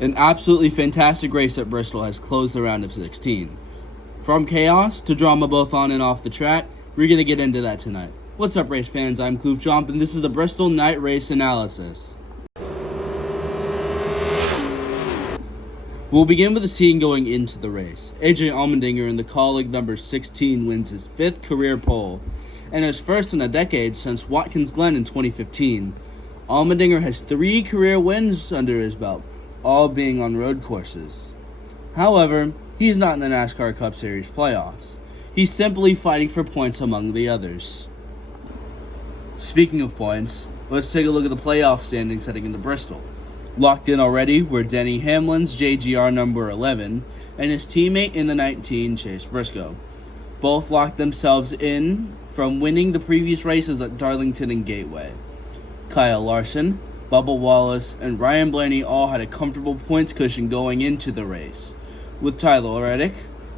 An absolutely fantastic race at Bristol has closed the round of 16. From chaos to drama both on and off the track, we're going to get into that tonight. What's up, race fans? I'm Kloof Jomp, and this is the Bristol Night Race Analysis. We'll begin with the scene going into the race. AJ Allmendinger in the Colleague number 16 wins his 5th career pole, and his first in a decade since Watkins Glen in 2015. Allmendinger has 3 career wins under his belt, all being on road courses. However, he's not in the NASCAR Cup Series playoffs. He's simply fighting for points among the others. Speaking of points, let's take a look at the playoff standings heading into Bristol. Locked in already were Denny Hamlin's JGR number 11 and his teammate in the 19, Chase Briscoe. Both locked themselves in from winning the previous races at Darlington and Gateway. Kyle Larson, Bubba Wallace, and Ryan Blaney all had a comfortable points cushion going into the race, with Tyler Reddick,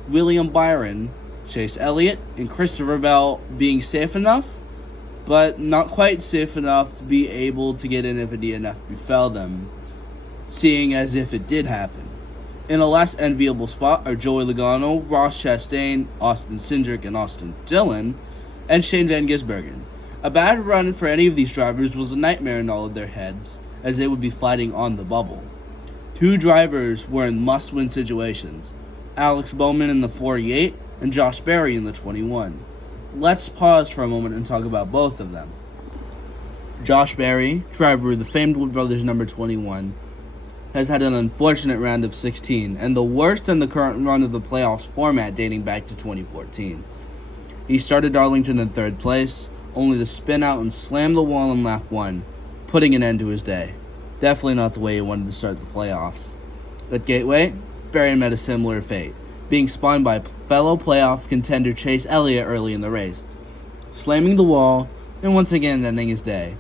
William Byron, Chase Elliott, and Christopher Bell being safe enough, but not quite safe enough to be able to get in if a DNF befell them, seeing as if it did happen. In a less enviable spot are Joey Logano, Ross Chastain, Austin Cindric, and Austin Dillon, and Shane Van Gisbergen. A bad run for any of these drivers was a nightmare in all of their heads, as they would be fighting on the bubble. 2 drivers were in must-win situations, Alex Bowman in the 48 and Josh Berry in the 21. Let's pause for a moment and talk about both of them. Josh Berry, driver of the famed Wood Brothers number 21, has had an unfortunate round of 16 and the worst in the current run of the playoffs format dating back to 2014. He started Darlington in 3rd place, only to spin out and slam the wall in lap 1, putting an end to his day. Definitely not the way he wanted to start the playoffs. At Gateway, Berry met a similar fate, being spun by fellow playoff contender Chase Elliott early in the race, slamming the wall and once again ending his day.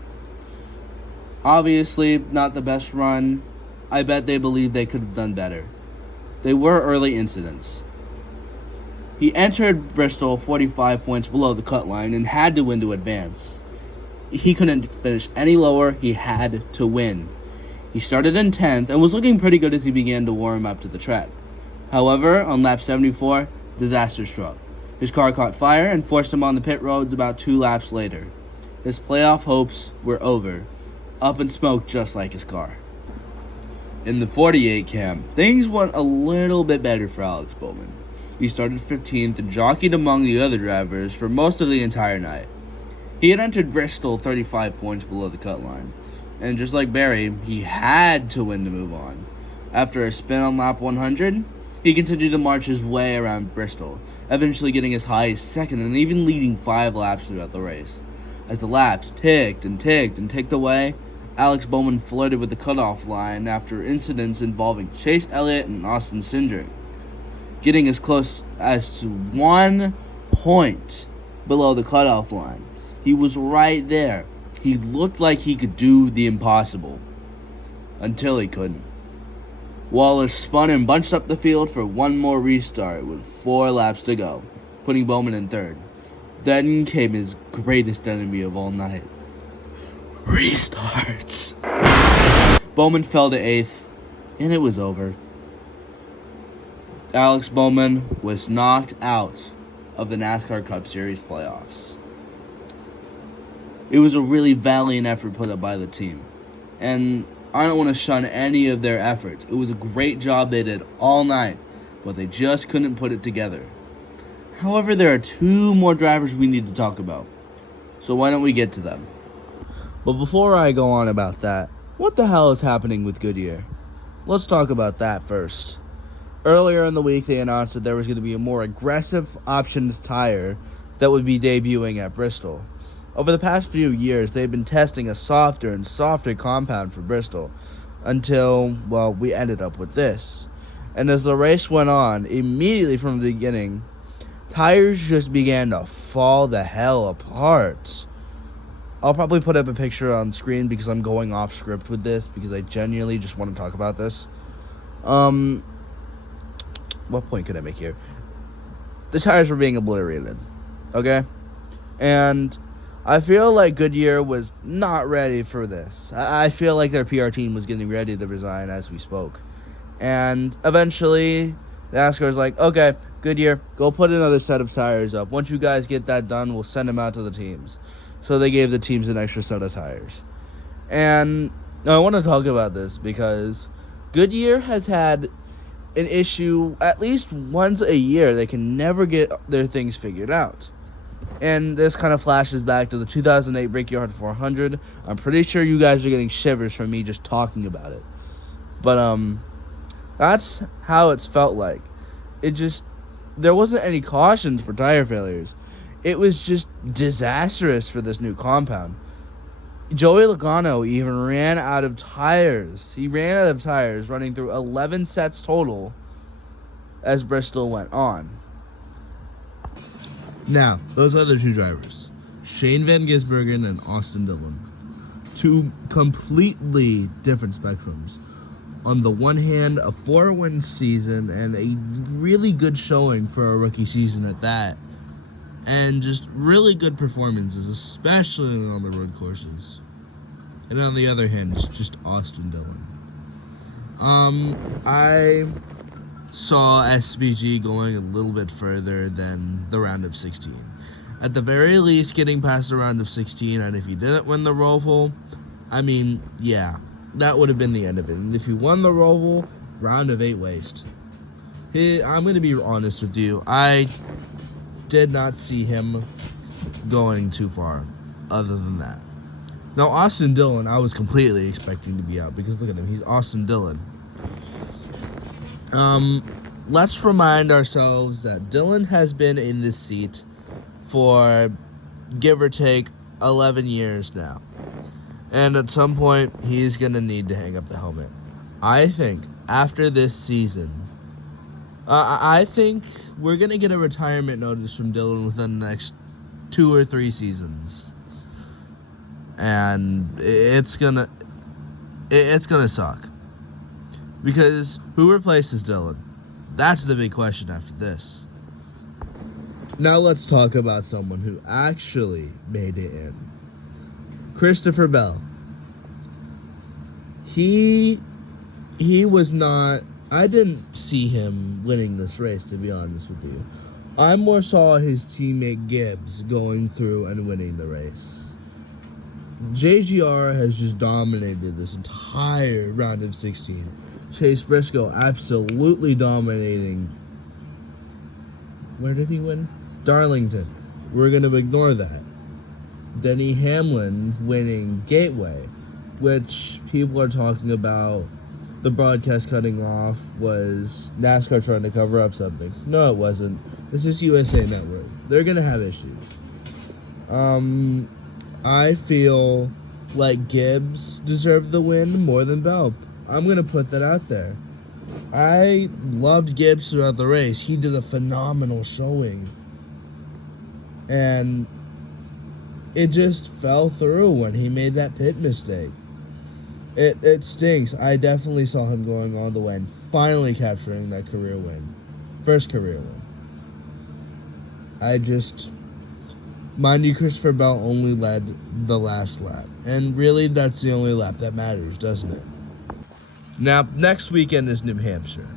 Obviously, not the best run. I bet they believe they could have done better. They were early incidents. He entered Bristol 45 points below the cut line and had to win to advance. He couldn't finish any lower, he had to win. He started in 10th and was looking pretty good as he began to warm up to the track. However, on lap 74, disaster struck. His car caught fire and forced him on the pit roads about 2 laps later. His playoff hopes were over, up in smoke just like his car. In the 48 camp, things went a little bit better for Alex Bowman. He started 15th and jockeyed among the other drivers for most of the entire night. He had entered Bristol 35 points below the cut line, and just like Berry, he had to win to move on. After a spin on lap 100, he continued to march his way around Bristol, eventually getting as high as 2nd and even leading 5 laps throughout the race. As the laps ticked and ticked and ticked away, Alex Bowman flirted with the cutoff line after incidents involving Chase Elliott and Austin Cindric, getting as close as to 1 point below the cutoff line. He was right there. He looked like he could do the impossible. Until he couldn't. Wallace spun and bunched up the field for one more restart with 4 laps to go, putting Bowman in 3rd. Then came his greatest enemy of all night. Restarts. Bowman fell to 8th, and it was over. Alex Bowman was knocked out of the NASCAR Cup Series playoffs. It was a really valiant effort put up by the team, and I don't want to shun any of their efforts. It was a great job they did all night, but they just couldn't put it together. However, there are 2 more drivers we need to talk about, so why don't we get to them? But before I go on about that, what the hell is happening with Goodyear? Let's talk about that first. Earlier in the week, they announced that there was going to be a more aggressive optioned tire that would be debuting at Bristol. Over the past few years, they've been testing a softer and softer compound for Bristol until, well, we ended up with this. And as the race went on, immediately from the beginning, tires just began to fall the hell apart. I'll probably put up a picture on screen because I'm going off script with this because I genuinely just want to talk about this. What point could I make here? The tires were being obliterated, okay? And I feel like Goodyear was not ready for this. I feel like their PR team was getting ready to resign as we spoke. And eventually, NASCAR's like, okay, Goodyear, go put another set of tires up. Once you guys get that done, we'll send them out to the teams. So they gave the teams an extra set of tires. And I want to talk about this because Goodyear has had an issue at least once a year. They can never get their things figured out. And this kind of flashes back to the 2008 Brickyard 400. I'm pretty sure you guys are getting shivers from me just talking about it. But that's how it's felt like. There wasn't any cautions for tire failures. It was just disastrous for this new compound. Joey Logano even ran out of tires. He ran out of tires running through 11 sets total as Bristol went on. Now, those other two drivers, Shane Van Gisbergen and Austin Dillon, two completely different spectrums. On the one hand, a 4-win season and a really good showing for a rookie season at that. And just really good performances, especially on the road courses. And on the other hand, it's just Austin Dillon. I saw SVG going a little bit further than the round of 16. At the very least, getting past the round of 16, and if he didn't win the Roval, I mean, yeah, that would have been the end of it. And if he won the Roval, round of 8 waste. I'm going to be honest with you. I did not see him going too far other than that. Now, Austin Dillon, I was completely expecting to be out because look at him. He's Austin Dillon. Let's remind ourselves that Dillon has been in this seat for, give or take, 11 years now. And at some point, he's going to need to hang up the helmet. I think after this season, I think we're going to get a retirement notice from Dillon within the next 2 or 3 seasons. And it's going to suck. Because who replaces Dillon? That's the big question after this. Now let's talk about someone who actually made it in. Christopher Bell. He was not... I didn't see him winning this race, to be honest with you. I more saw his teammate Gibbs going through and winning the race. JGR has just dominated this entire round of 16. Chase Briscoe absolutely dominating. Where did he win? Darlington. We're going to ignore that. Denny Hamlin winning Gateway, which people are talking about the broadcast cutting off was NASCAR trying to cover up something. No, it wasn't. This is USA Network. They're going to have issues. I feel like Gibbs deserved the win more than Bell. I'm going to put that out there. I loved Gibbs throughout the race. He did a phenomenal showing. And it just fell through when he made that pit mistake. It stinks. I definitely saw him going all the way and finally capturing that career win. First career win. Mind you, Christopher Bell only led the last lap. And really, that's the only lap that matters, doesn't it? Now, next weekend is New Hampshire.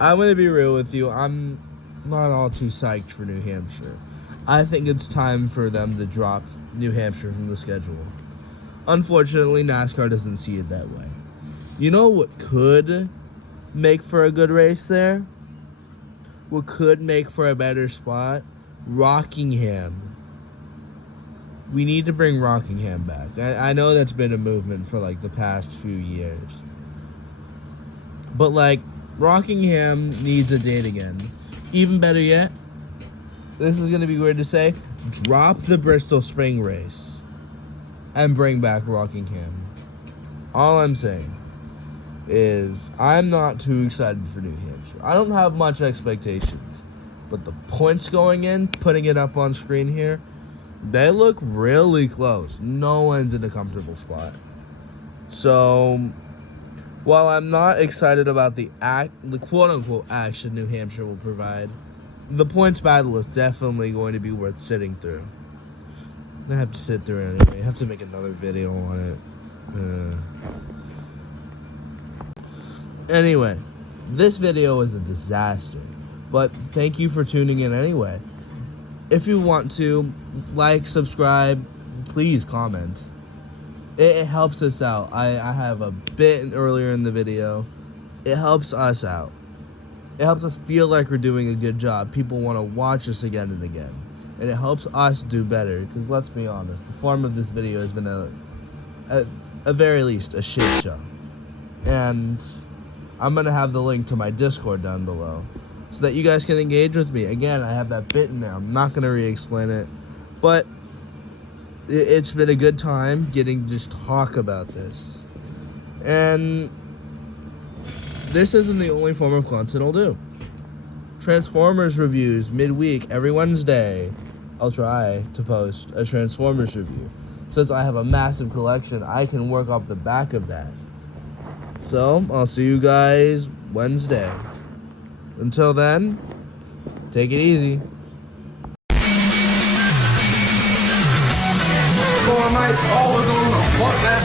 I'm going to be real with you. I'm not all too psyched for New Hampshire. I think it's time for them to drop New Hampshire from the schedule. Unfortunately, NASCAR doesn't see it that way. You know what could make for a good race there? What could make for a better spot? Rockingham. We need to bring Rockingham back. I know that's been a movement for like the past few years. But like, Rockingham needs a date again. Even better yet, this is going to be weird to say, drop the Bristol Spring Race and bring back Rockingham. All I'm saying is I'm not too excited for New Hampshire. I don't have much expectations. But the points going in, putting it up on screen here, they look really close. No one's in a comfortable spot. So, while I'm not excited about the quote-unquote action New Hampshire will provide, the points battle is definitely going to be worth sitting through. I have to sit through it anyway. I have to make another video on Anyway, this video was a disaster, but thank you for tuning in anyway. If you want to, like, subscribe, please comment. It helps us out. I have a bit earlier in the video. It helps us out. It helps us feel like we're doing a good job. People want to watch us again and again. And it helps us do better, because let's be honest, the form of this video has been at very least a shit show. And I'm going to have the link to my Discord down below so that you guys can engage with me. Again, I have that bit in there. I'm not going to re-explain it. But it's been a good time getting to just talk about this. And this isn't the only form of content I'll do. Transformers reviews midweek every Wednesday. I'll try to post a Transformers review. Since I have a massive collection, I can work off the back of that. So, I'll see you guys Wednesday. Until then, take it easy. All is on the what that